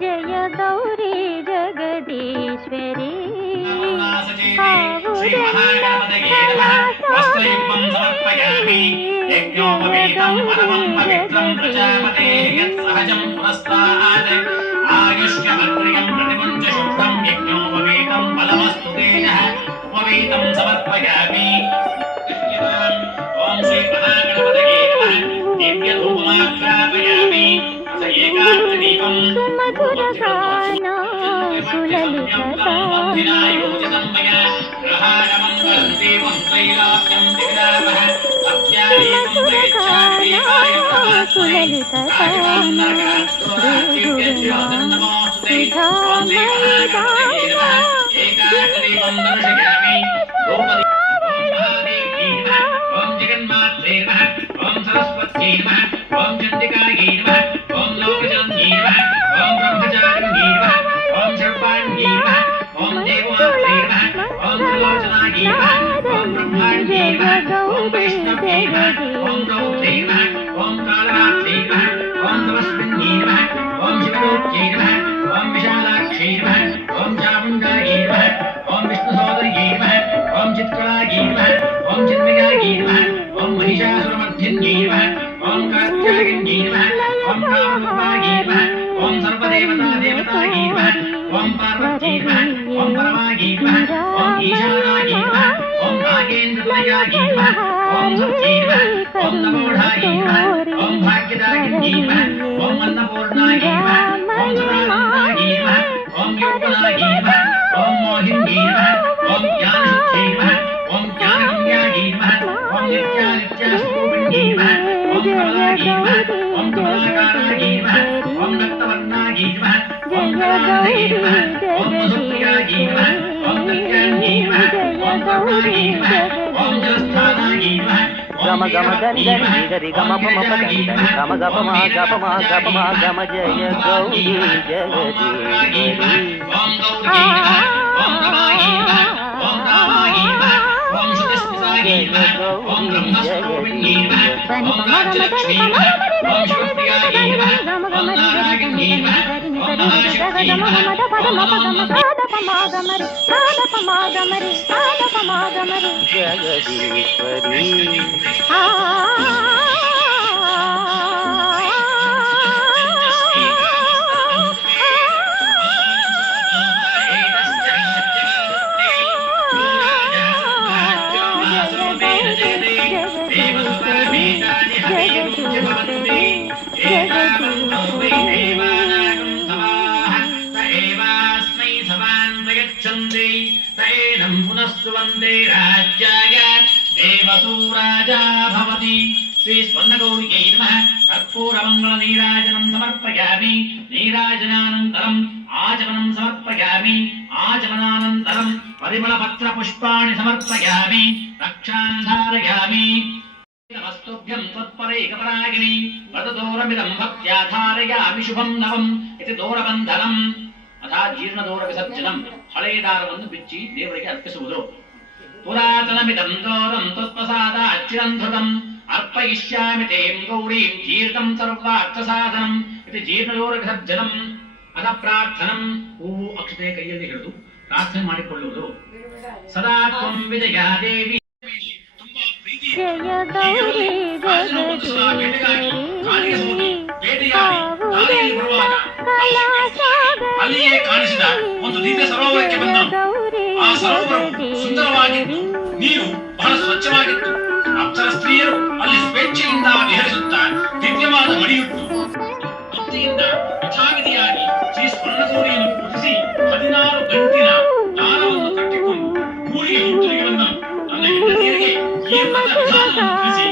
जय गौरी जगदीश्वरी वस्त्रयुग्मं समर्पयामि यज्ञोपवीतं परमं पवित्रं प्रजापतेः यत्सहजं पुरस्तात् आयुष्यमग्र्यं प्रतिमुञ्च शुभ्रं यज्ञोपवीतं बलमस्तु तेजः उपवीतं समर्पयामि ओम श्री महागणपतये नमः दिव्यधूपमाघ्रापयामि अथ एकाग्रदीपं सुमधुरगाना सुललितगाना ग्रहाणमङ्गलं देवं त्रैलोक्यं दिग्रामः अभ्यादीपं प्रयच्छामि देवाय नमोऽस्तुते ओम श्री महागणपतये नमः एकाग्रदीपं दर्शयामि ओम जगन्मात्रे नमः ओम सरस्वत्यै नमः ओम चण्डिकायै नमः ओम लोकजनन्यै नमः ओम ब्रह्मचारिण्यै नमः ओम सर्वाण्यै नमः ओम देवमात्रे नमः ओम त्रिलोचनायै नमः ओम ब्रह्माण्यै नमः ओम वैष्णव्यै नमः ओम रौद्रै नमः ओम कालरात्रै नमः ओम तपस्विन्यै नमः ओम शिवरूप्यै नमः ओम विशालाक्ष्यै नमः ओम चामुण्डायै नमः ओम विष्णुसोदर्यै नमः ओम चित्कलायै नमः ओम चिन्मयायै नमः ओम महिषासुरमर्दिन्यै नमः ओम कात्यायन्यै नमः ओम कामरूपायै नमः ओम सर्वदेवतायै नमः ओम पार्वत्यै नमः ओम परमायै नमः ओम ईशानायै नमः ओम नागेन्द्रतनयायै नमः ओम सत्यै नमः ओम नमोढायै नमः ओम भाग्यदायिन्यै नमः ओम अन्नपूर्णायै नमः ओम सदानन्दायै नमः ओम यौवनायै नमः ओम मोहिन्यै नमः ओम ज्ञानशक्त्यै नमः ओम ज्ञानगम्यायै नमः ओम नित्यानित्यास्वरूपिण्यै नमः ओम कमलायै नमः ओम कमलाकारायै नमः ओम रक्तवर्णायै नमः ओम कलान्धये नमः ओम मधुप्रियायै नमः ओम कल्याण्यै नमः ओम करुणायै नमः ओम जलस्थानायै नमः गम गम गरि गरि गरि गम पम पम गम गम मा गप मा गम जय गौरी जगदीश्वरी ओम गौरी नमः ओम रमायै नमः ओम रामायै नमः ओम सुतस्मितायै नमः ओम ब्रह्मस्वरूपिण्यै नमः ओम राज्यलक्ष्मी नमः ओम शिवप्रियायै नमः ओम नारायण्यै नमः ओम महाशक्त्यै नमः वंदे राज्याय देवसूराजा भवति श्री स्वर्णगौर्यै नमः कर्पूरमङ्गलनीराजनं समर्पयामि नीराजनानन्तरम् आचमनं समर्पयामि आचमनानन्तरं परिमलपत्रपुष्पाणि समर्पयामि रक्षां धारयामि नमस्तुभ्यं त्वत्परैकपरागिनि वददूरमिदं भक्त्या धारयामि शुभं नवम् इति दूरबन्धनम् अथा जीर्णदूर विसर्जनं ಹಳೆಯ ದಾರವನ್ನು ಬಿಚ್ಚಿ ದೇವರಿಗೆ ಅರ್ಪಿಸುವುದು ಪುರಾತನಮಿದಂ ದೂರಂ ತತ್ಪ್ರಸಾದಾಚ್ಚಿರಂಧೃತಂ ಅರ್ಪಯಿಷ್ಯಾಮಿ ತೇಂ ಗೌರೀಂ ಜೀರ್ಣಂ ಸರ್ವಾರ್ಥಸಾಧನಂ ಇದು ಜೀರ್ಣದೂರ ವಿಸರ್ಜನಂ ಅಥ ಪ್ರಾರ್ಥನಂ ಹೂವು ಅಕ್ಷತೆ ಕೈಯಲ್ಲಿ ಹಿಡಿದು ಪ್ರಾರ್ಥನೆ ಮಾಡಿಕೊಳ್ಳುವುದು ಸದಾ ತ್ವಂ ವಿಜಯ ದೇವಿ ಅಲ್ಲಿಯೇ ಕಾಣಿಸಿದ ಒಂದು ದಿವ್ಯ ಸರೋವರಕ್ಕೆ ಬಂದನು. ಆ ಸರೋವರವು ಸುಂದರವಾಗಿತ್ತು, ನೀರು ಬಹಳ ಸ್ವಚ್ಛವಾಗಿತ್ತು. ಅಪ್ಸರ ಸ್ತ್ರೀಯರು ಅಲ್ಲಿ ಸ್ವೇಚ್ಛೆಯಿಂದ ವಿಹರಿಸುತ್ತಾ ದಿವ್ಯವಾದ ಮಡಿಯುಟ್ಟು ಭಕ್ತಿಯಿಂದ ಯಥಾವಿಧಿಯಾಗಿ ಶ್ರೀ ಸ್ವರ್ಣಗೌರಿಯನ್ನು ಪೂಜಿಸಿ 16 ಗಂಟಿನ ದಾರವನ್ನು ಕಟ್ಟಿಕೊಂಡು ಊರಿಗೆ ಹಿಂತಿರುಗಿ ಬಂದನು. ನನ್ನ ಹೆಂಡತಿಯರಿಗೆ ಈ ವ್ರತ ವಿಧಾನವನ್ನು ತಿಳಿಸಿ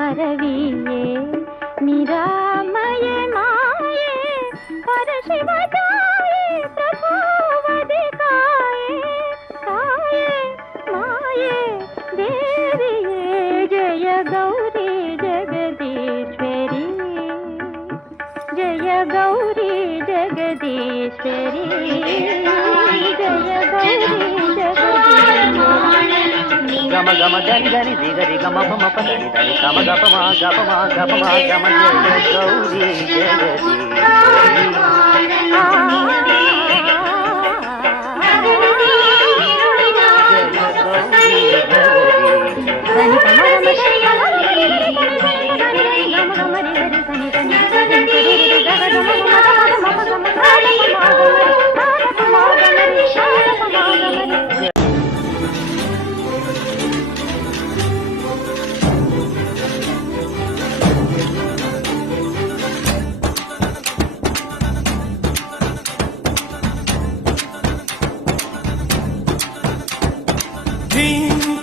ವರವಿಯೇ ನಿರಾಮಯೇ ಮಾಯೇ ಪರಶಿವಜಾಯೇ ಪ್ರಭುವಧಿಕಾಯೇ ಕಾಯೇ ಮಾಯೇ ದೇವಿಯೇ ಜಯ ಗೌರಿ ಜಗದೀಶ್ವರಿ ಜಯ ಗೌರಿ ಜಗದೀಶ್ವರಿ ಜಯ ಗೌರಿ గమ గమ గని గని దిగరి గమ పమ పదని దని గమ గప మా గప మా గప మా గమ జయ గౌరీ జగదీ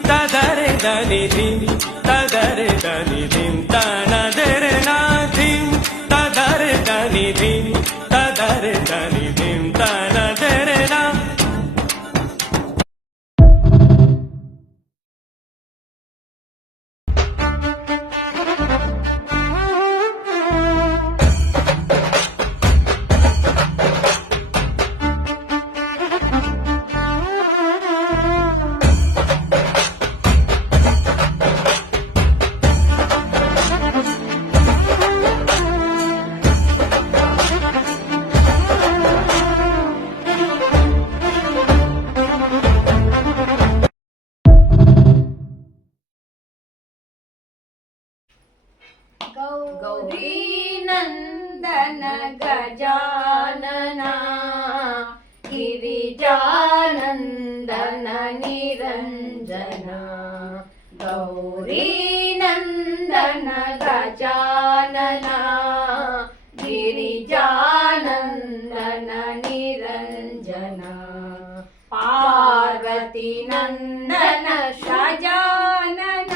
తదరే దని ధిం తదరే దని ధిం తనదరే నా ధిం తదరే దని ధిం తదరే దని ధిం తనదరే నా ಗೌರಿ ನಂದನ ಗಜಾನನ ಗಿರಿಜಾನಂದನ ನಿರಂಜನ ಗೌರಿ ನಂದನ ಗಜಾನನ ಗಿರಿಜಾನಂದನ ನಿರಂಜನ ಪಾರ್ವತಿ ನಂದನ ಶಜಾನನ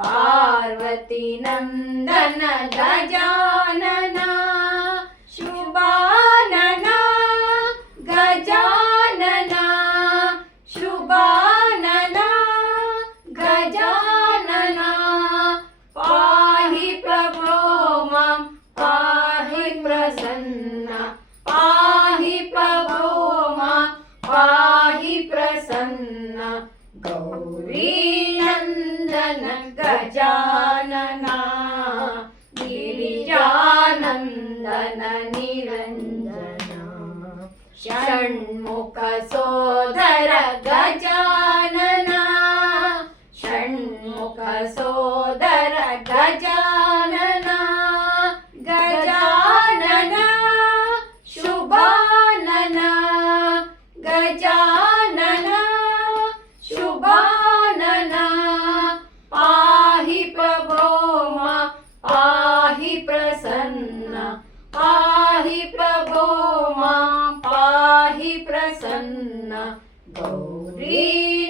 ಪಾರ್ವತಿ ನಂದನ ಗಜಾನನ ಶುಭಾನನ ಗಜಾನನ ಶುಭಾನನ ಗಜಾನನ ಪಾಹಿ ಪ್ರಭೋ ಮಾಂ ಪಾಹಿ ಪ್ರಸನ್ನ ಪಾಹಿ ಪ್ರಭೋ ಮಾಂ ಪಾಹಿ ಪ್ರಸನ್ನ ಗೌರಿ ನಂದನ ಗಜಾನನ ಗಿರಿಜಾನಂದನ ನಿರಂಜನ ಷಣ್ಮುಖ ಸೋದರ ಗಜಾನನ ಷಣ್ಮುಖ ಸೋದರ ಗಜಾನನ ಗಜಾನನ ಶುಭಾನನ ಗಜಾನನ ಶುಭಾನನ ಪಾಹಿ ಪ್ರಭೋ ಮಾಂ ಪಾಹಿ ಪ್ರಸನ್ನ ಪಾಹಿ ಪ್ರಭೋ ಮಾಂ ಪಾಹಿ ಪ್ರಸನ್ನ ಗೌರಿ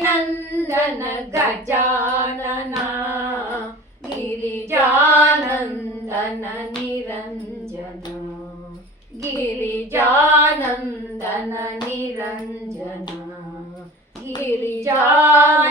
ನಂದನ ಗಜಾನನ ಗಿರಿಜಾನಂದನ ನಿರಂಜನ ಗಿರಿಜಾನಂದನ ನಿರಂಜನ ಗಿರಿಜಾನಂದನ